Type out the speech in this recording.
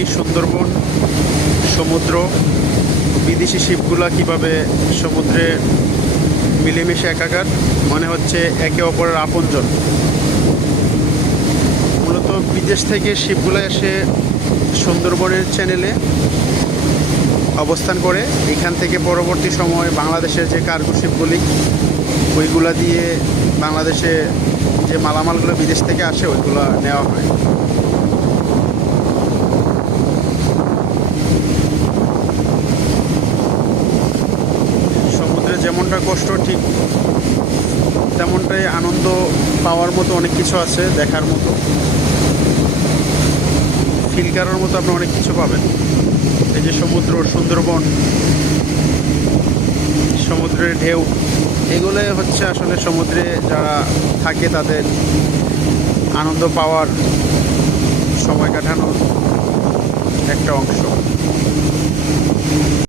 দেখি সুন্দরবন, সমুদ্র, বিদেশি শিপগুলা কিভাবে সমুদ্রে মিলেমিশে একাকার, মনে হচ্ছে একে অপরের আপনজন। মূলত বিদেশ থেকে শিপগুলো এসে সুন্দরবনের চ্যানেলে অবস্থান করে। এখান থেকে পরবর্তী সময় বাংলাদেশের যে কার্গো শিপগুলি, ওইগুলা দিয়ে বাংলাদেশে যে মালামালগুলো বিদেশ থেকে আসে ওইগুলো নেওয়া হয়। সমুদ্রে যেমনটা কষ্ট, ঠিক তেমনটাই আনন্দ পাওয়ার মতো অনেক কিছু আছে, দেখার মতো, ফিল করার মতো আপনি অনেক কিছু পাবেন। এই যে সমুদ্র, সুন্দরবন, সমুদ্রের ঢেউ, এগুলোই হচ্ছে আসলে সমুদ্রে যারা থাকে তাদের আনন্দ পাওয়ার, সময় কাটানোর একটা অংশ।